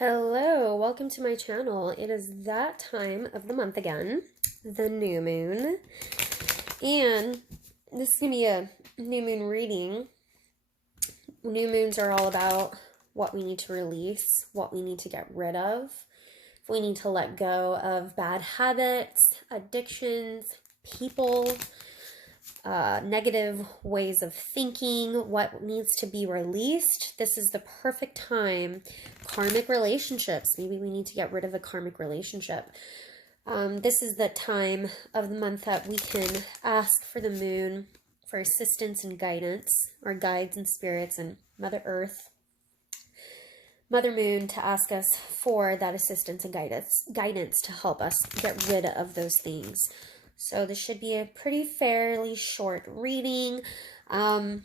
Hello, welcome to my channel. It is that time of the month again, the new moon, and this is going to be a new moon reading. New moons are all about what we need to release, what we need to get rid of. If we need to let go of bad habits, addictions, people, negative ways of thinking, what needs to be released. This is the perfect time. Karmic relationships. Maybe we need to get rid of a karmic relationship. This is the time of the month that we can ask for the moon for assistance and guidance, or guides and spirits, and Mother Earth, Mother Moon, to ask us for that assistance and guidance to help us get rid of those things. So this should be a pretty fairly short reading. New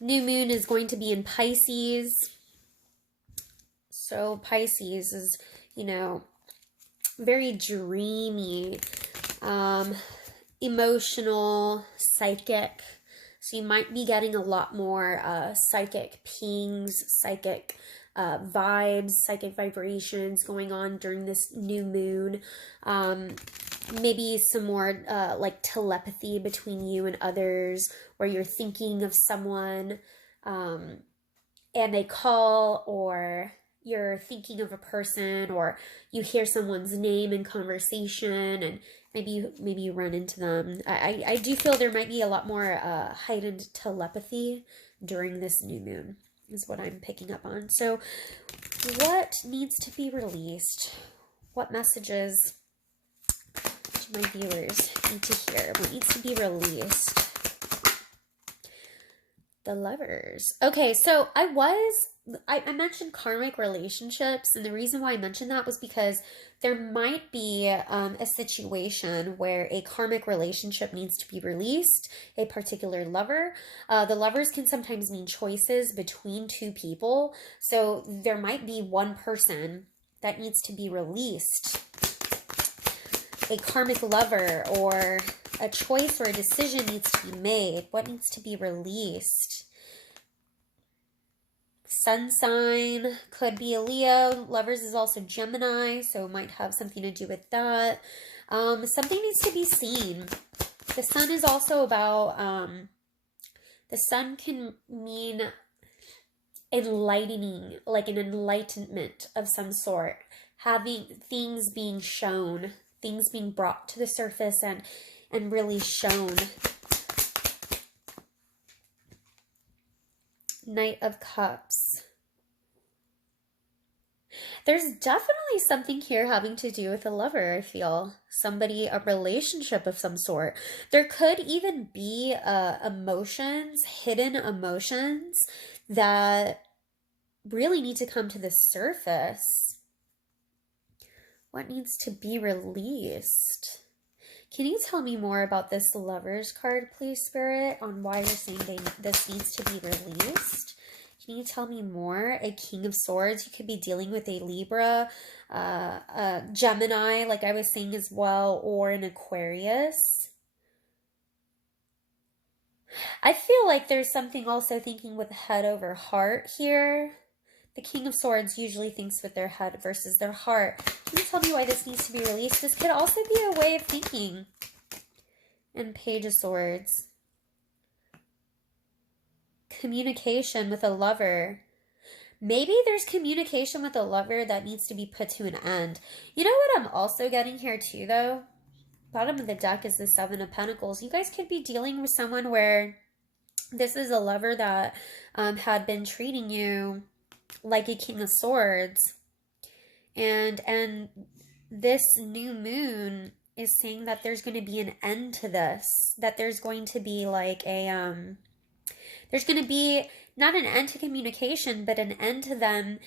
moon is going to be in Pisces. So Pisces is, very dreamy, emotional, psychic. So you might be getting a lot more psychic pings, psychic vibes, psychic vibrations going on during this new moon. Maybe some more like telepathy between you and others, where you're thinking of someone and they call, or you're thinking of a person, or you hear someone's name in conversation and maybe you run into them. I do feel there might be a lot more heightened telepathy during this new moon, is what I'm picking up on. So what needs to be released? What messages my viewers need to hear? What needs to be released? The Lovers. Okay, so I mentioned karmic relationships, and the reason why I mentioned that was because there might be a situation where a karmic relationship needs to be released, a particular lover. The lovers can sometimes mean choices between two people, so there might be one person that needs to be released. A karmic lover, or a choice or a decision needs to be made. What needs to be released? Sun sign could be a Leo. Lovers is also Gemini, so it might have something to do with that. Something needs to be seen. The sun is also about, the sun can mean enlightening, like an enlightenment of some sort. Having things being shown, things being brought to the surface and really shown. Knight of Cups. There's definitely something here having to do with a lover, I feel. Somebody, a relationship of some sort. There could even be emotions, hidden emotions that really need to come to the surface. What needs to be released? Can you tell me more about this Lovers card, please, Spirit, on why you're saying this needs to be released? Can you tell me more? A King of Swords. You could be dealing with a Libra, a Gemini, like I was saying as well, or an Aquarius. I feel like there's something also thinking with head over heart here. The King of Swords usually thinks with their head versus their heart. Can you tell me why this needs to be released? This could also be a way of thinking. And Page of Swords. Communication with a lover. Maybe there's communication with a lover that needs to be put to an end. You know what I'm also getting here too, though? Bottom of the deck is the Seven of Pentacles. You guys could be dealing with someone where this is a lover that had been treating you like a King of Swords, and this new moon is saying that there's going to be an end to this, that there's going to be like a there's going to be not an end to communication, but an end to them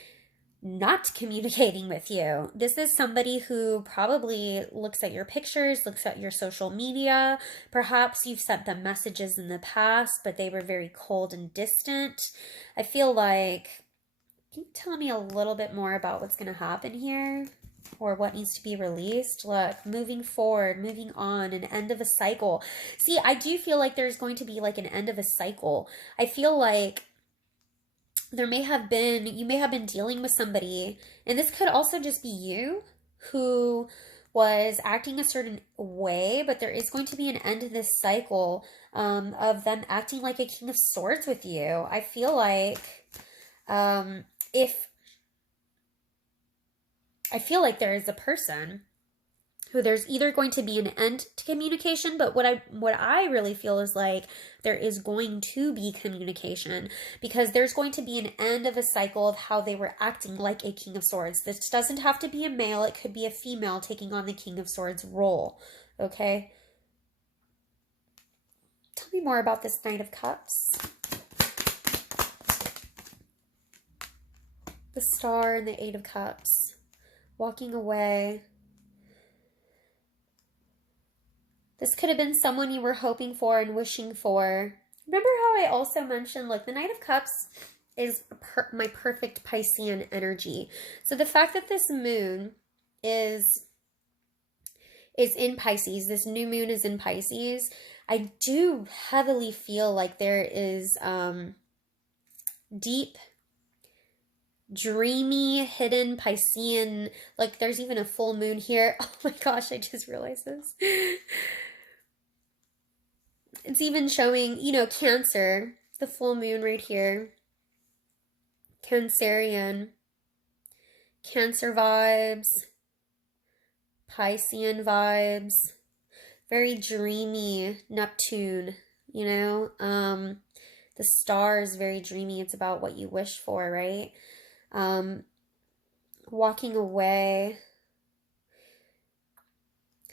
not communicating with you. This is somebody who probably looks at your pictures, looks at your social media. Perhaps you've sent them messages in the past, but they were very cold and distant. I feel like, can you tell me a little bit more about what's going to happen here? Or what needs to be released? Look, moving forward, moving on, an end of a cycle. See, I do feel like there's going to be like an end of a cycle. I feel like you may have been dealing with somebody, and this could also just be you, who was acting a certain way, but there is going to be an end to this cycle of them acting like a King of Swords with you. I feel like there is a person who there's either going to be an end to communication, but what I really feel is like there is going to be communication, because there's going to be an end of a cycle of how they were acting like a King of Swords. This doesn't have to be a male, it could be a female taking on the King of Swords role, okay? Tell me more about this Knight of Cups. The Star and the Eight of Cups. Walking away. This could have been someone you were hoping for and wishing for. Remember how I also mentioned, like, the Knight of Cups is my perfect Piscean energy. So the fact that this moon is in Pisces, this new moon is in Pisces, I do heavily feel like there is deep, dreamy, hidden Piscean, like there's even a full moon here. Oh my gosh, I just realized this. It's even showing, you know, Cancer, the full moon right here. Cancerian. Cancer vibes. Piscean vibes. Very dreamy Neptune, you know. The star is very dreamy. It's about what you wish for, right? Walking away.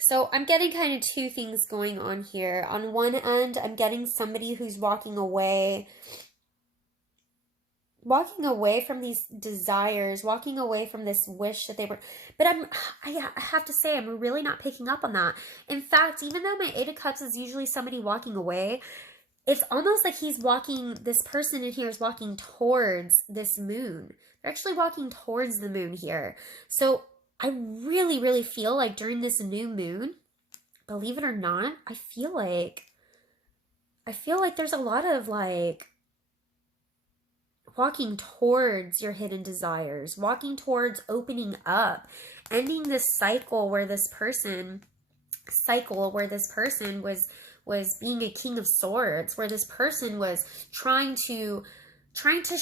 So I'm getting kind of two things going on here. On one end, I'm getting somebody who's walking away from these desires, walking away from this wish that they were, but I have to say, I'm really not picking up on that. In fact, even though my Eight of Cups is usually somebody walking away, it's almost like this person in here is walking towards this moon. They're actually walking towards the moon here. So I really, really feel like during this new moon, believe it or not, I feel like there's a lot of like walking towards your hidden desires, walking towards opening up, ending this cycle where this person was being a King of Swords, where this person was trying to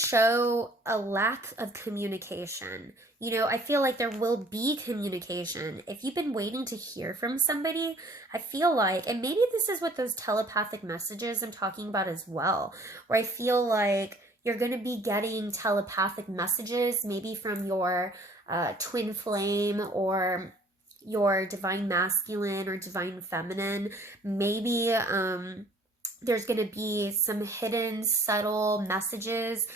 show a lack of communication. You know, I feel like there will be communication. If you've been waiting to hear from somebody, I feel like, and maybe this is what those telepathic messages I'm talking about as well, where I feel like you're going to be getting telepathic messages, maybe from your twin flame or your divine masculine or divine feminine. Maybe there's going to be some hidden, subtle messages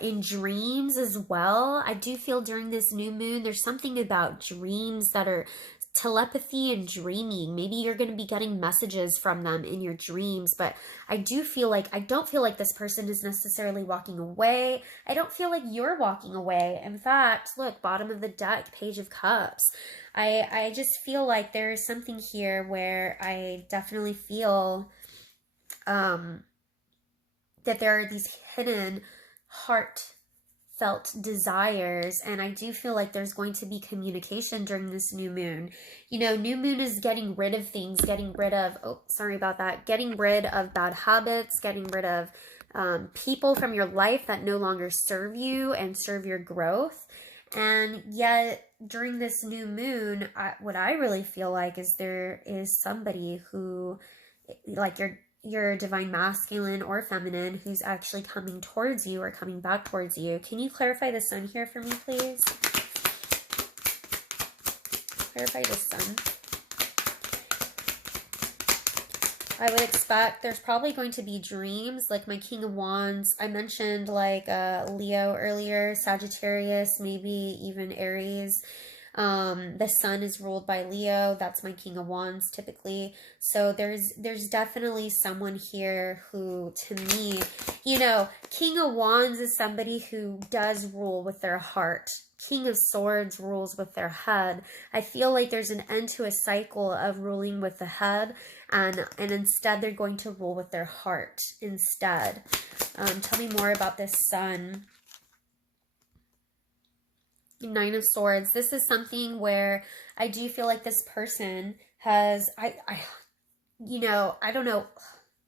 in dreams as well. I do feel during this new moon, there's something about dreams that are telepathy and dreaming. Maybe you're going to be getting messages from them in your dreams, but I don't feel like this person is necessarily walking away. I don't feel like you're walking away. In fact, look, bottom of the deck, Page of Cups. I just feel like there's something here where I definitely feel that there are these hidden heartfelt desires, and I do feel like there's going to be communication during this new moon. You know, new moon is getting rid of things, getting rid of bad habits, getting rid of people from your life that no longer serve you and serve your growth. And yet during this new moon, what I really feel like is there is somebody who, like your divine masculine or feminine, who's actually coming towards you or coming back towards you. Can you clarify the sun here for me, please? Clarify the sun. I would expect there's probably going to be dreams, like my King of Wands. I mentioned like Leo earlier, Sagittarius, maybe even Aries. The sun is ruled by Leo. That's my King of Wands typically. So there's definitely someone here who, to me, you know, King of Wands is somebody who does rule with their heart. King of Swords rules with their head. I feel like there's an end to a cycle of ruling with the head, and instead they're going to rule with their heart instead. Tell me more about this sun. Nine of Swords. This is something where I do feel like this person has, you know, I don't know,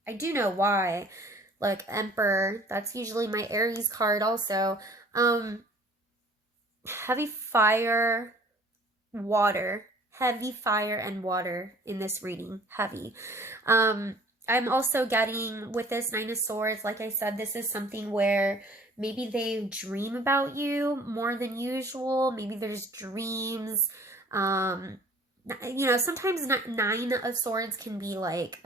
I do know why. Like Emperor, that's usually my Aries card also. Heavy fire, water. Heavy fire and water in this reading. Heavy. I'm also getting with this Nine of Swords, like I said, this is something where maybe they dream about you more than usual. Maybe there's dreams. You know, sometimes Nine of Swords can be like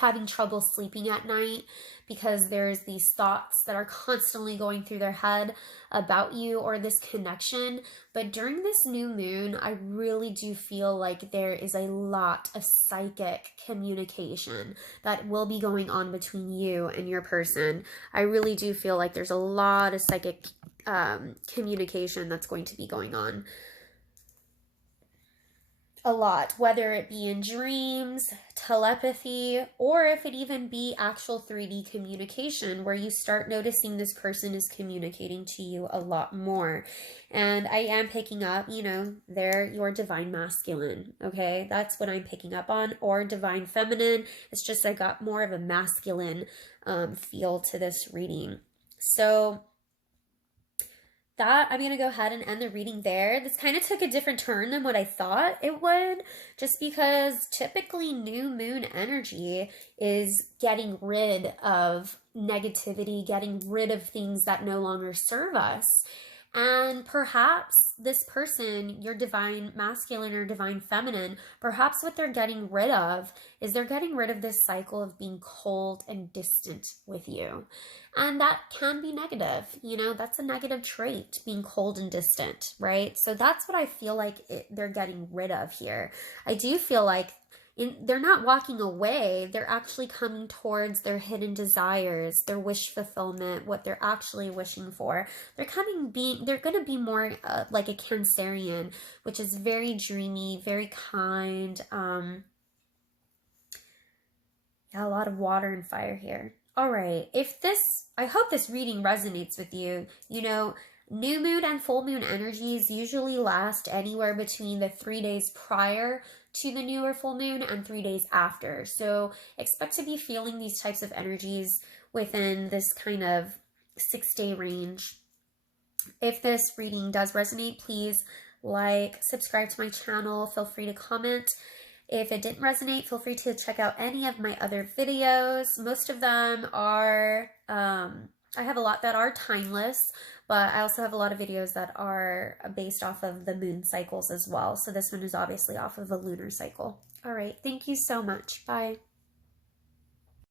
having trouble sleeping at night because there's these thoughts that are constantly going through their head about you or this connection. But during this new moon, I really do feel like there is a lot of psychic communication that will be going on between you and your person. I really do feel like there's a lot of psychic communication that's going to be going on. A lot, whether it be in dreams, telepathy, or if it even be actual 3D communication where you start noticing this person is communicating to you a lot more. And I am picking up, you know, they're your divine masculine, okay? That's what I'm picking up on, or divine feminine. It's just I got more of a masculine feel to this reading. So that I'm going to go ahead and end the reading there. This kind of took a different turn than what I thought it would, just because typically new moon energy is getting rid of negativity, getting rid of things that no longer serve us. And perhaps this person, your divine masculine or divine feminine, perhaps what they're getting rid of is they're getting rid of this cycle of being cold and distant with you. And that can be negative. You know, that's a negative trait, being cold and distant, right? So that's what I feel like they're getting rid of here. I do feel like they're not walking away. They're actually coming towards their hidden desires, their wish fulfillment, what they're actually wishing for. They're going to be more like a Cancerian, which is very dreamy, very kind. Yeah, a lot of water and fire here. All right. I hope this reading resonates with you. You know, new moon and full moon energies usually last anywhere between the 3 days prior to the new or full moon and 3 days after. So expect to be feeling these types of energies within this kind of 6-day range. If this reading does resonate, please subscribe to my channel. Feel free to comment. If it didn't resonate, feel free to check out any of my other videos. Most of them are, I have a lot that are timeless, but I also have a lot of videos that are based off of the moon cycles as well. So this one is obviously off of a lunar cycle. All right. Thank you so much. Bye.